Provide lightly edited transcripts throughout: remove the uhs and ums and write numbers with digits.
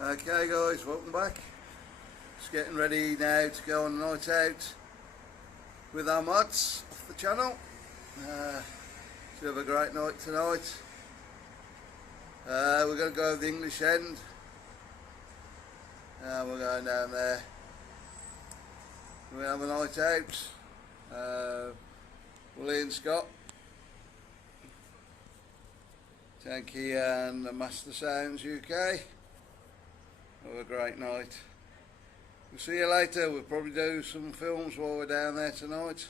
Okay guys, welcome back. Just getting ready now to go on a night out with our mods off the channel. To have a great night tonight. We're going to go to the English end. We're going down there. We're going to have a night out. Willie and Scott, Tanky and the Master Sounds UK. Have a great night. We'll see you later. We'll probably do some films while we're down there tonight,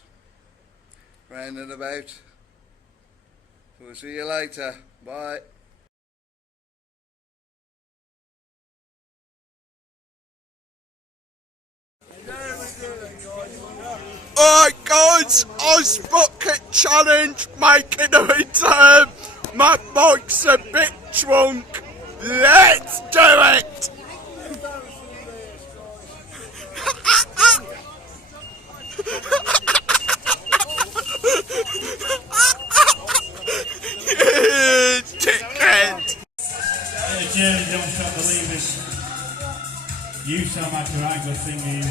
round and about. So we'll see you later. Bye. Alright guys, Ice Bucket Challenge, making a return. My bike's a bit drunk. Let's do it! You dickhead! Hey Jerry, don't stop believing. You sound like a right good singer, you do.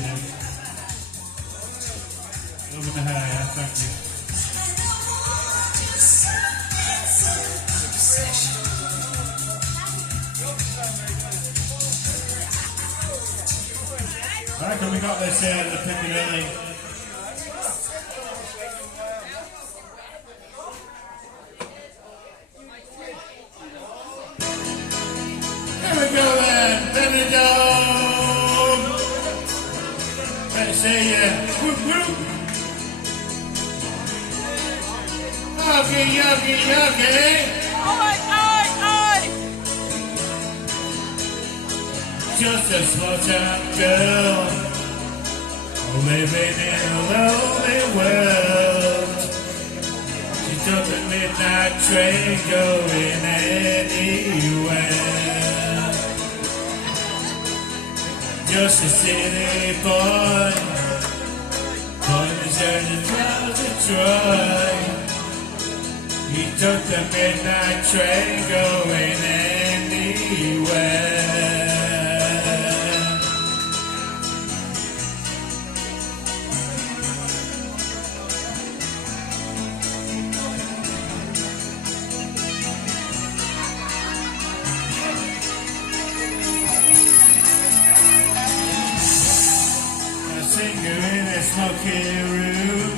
Loving the hair, yeah, thank you. Right, and we got this here at the Piccadilly. Here we go then, Benidorm. Let's see ya. Whoop whoop. Yogi, yogi, yogi. Oi, oi, oi. Just a small town girl, living in a lonely world. She took the midnight train going anywhere. Just a city boy, on his journey to Troy. He took the midnight train going anywhere. A singer in a smoky room,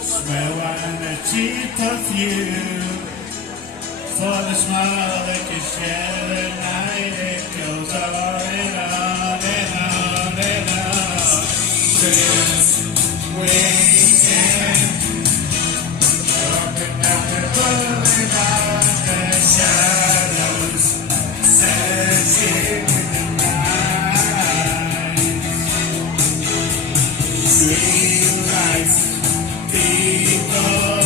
smell wine and a cheap perfume. For the small liquor share at night, it goes on and on and on and on. Since waiting, up and down the boulevard, the shadows searching in the night. Green lights, people.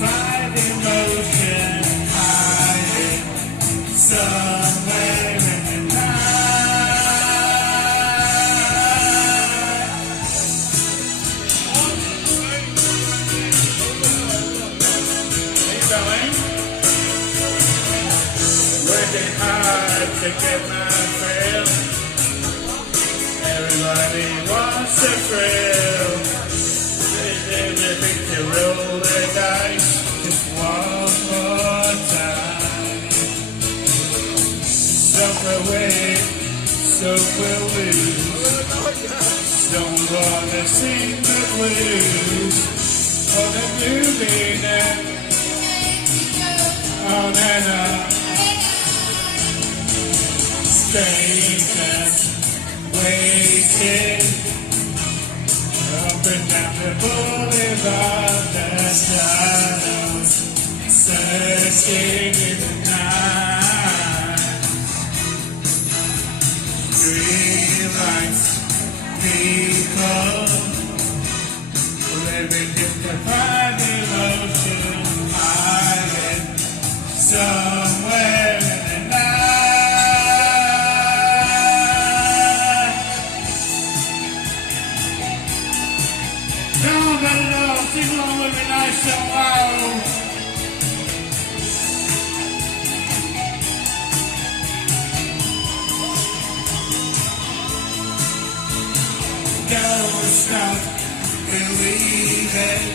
Find emotion hiding somewhere in the night. Hey, darling. Working hard to get my thrill. Everybody wants a thrill. Everything to roll the dice just one more time. Some will win, some will lose. Don't wanna sing the blues for the moving and on and on. Strangers waiting. Up and down the boulevard, the shadows searching in the night. Green lights, people living in the private ocean, hiding somewhere in the night. Come on, Benidorm, sing along with me nice and loud. stop believing.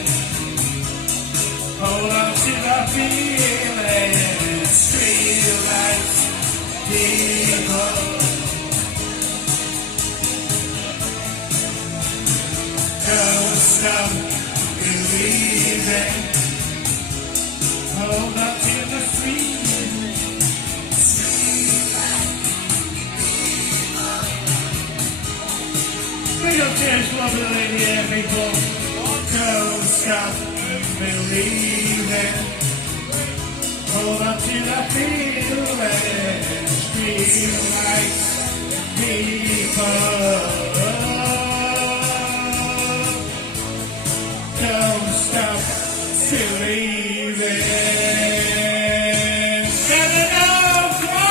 Hold on to the feeling. Street lights, people. Don't stop believing. Hold on to the feeling. Big up James Lovely here, people. Don't stop believing. Hold on to the feeling. Street lights, people. Don't stop believing. Set it up, come on!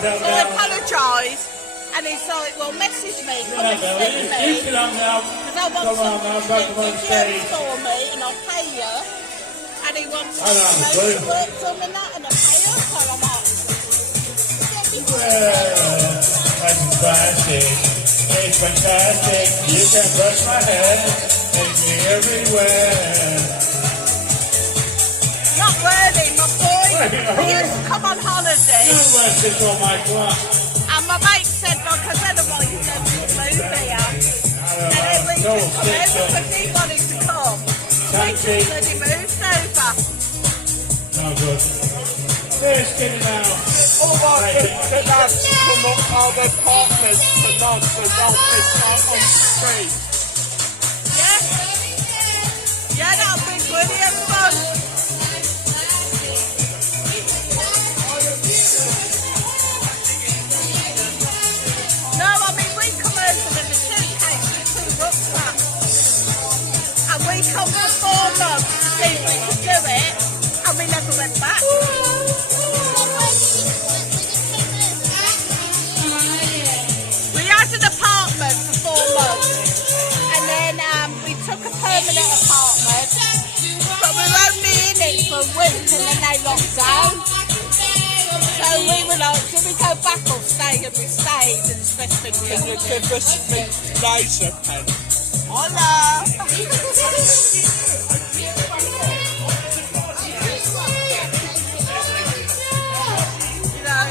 So I apologise, And he's like, well, message me, come Yeah, and Bill, see me. you can have now. Because I want Come on, something now, to back do up on stage. for me, and I'll pay you. And he wants I don't have a clue. work done and that, and I pay her. So I'm like, Well, that's fantastic. It's fantastic. You can brush my hair. Take me everywhere. not really, my boy. Wait, He used to come on holiday, No worse is on my class. and my mate said, well, because otherwise you don't move here. And then we No, just come sit over, down. because he wanted to come. We Taxi. just bloody moved over. No good. Let's get it out. All right, the lads come up are their partners tonight, so don't miss out on the street. Yeah? Yeah, that'll be brilliant fun. No, I mean, we come over with the suitcase with 2 rucksacks. And we come for 4 months to see if we could do it, and we never went back. We had an apartment for 4 months, and then we took a permanent apartment, but we were only in it for a week, and then they locked down. So we were like, do we go back or stay? And we stayed, and it's best thing we Can you ever give us me laser pen? Hola! You know,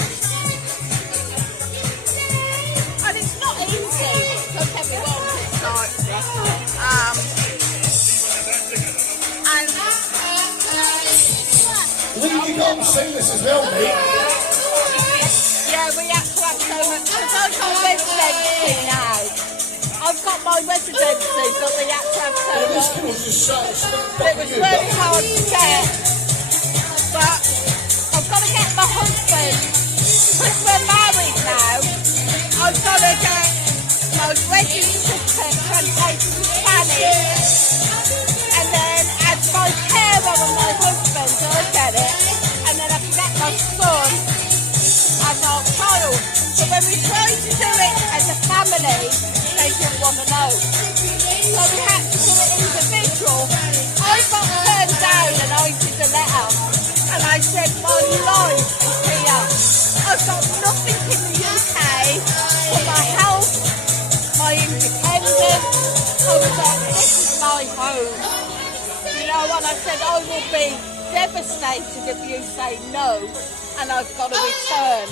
and it's not easy, don't get me wrong, it's like, and Lee, you got to sing this as well, mate. yeah, we had to have so much, because I've got residency now. I've got my residency, but we had to have so Yeah, this much. girl just shut It was really hard to get, but I've got to get my husband, because we're married now, I've got to get my wedding certificate translated to Spanish, and then add my carer and my husband, so I get it, and then I can get my son as our child. So when we tried to do it as a family, they didn't want to know. So we had to do it individual. I got turned down and I did a letter. And I said, my life is here. I've got nothing in the UK for my health, my independence. I was like, this is my home. You know, and I said, I will be devastated if you say no and I've got to return.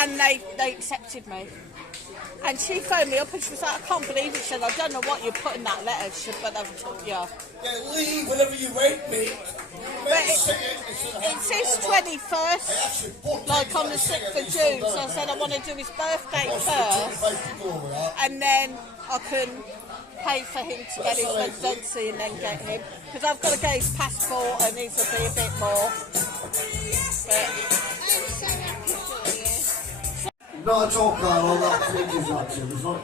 And they accepted me. And she phoned me up and she was like, I can't believe it. She said, I don't know what you put in that letter. She said, but I've took you. Yeah, Lee, whenever you rate me, But it says 21st, like on the 6th of June. So I said I want to do his birthday first, and then I can pay for him to get his residency and then get him. Because I've got to get his passport and his will be a bit more. But not at all, Carl, I'm not thinking that. It was not.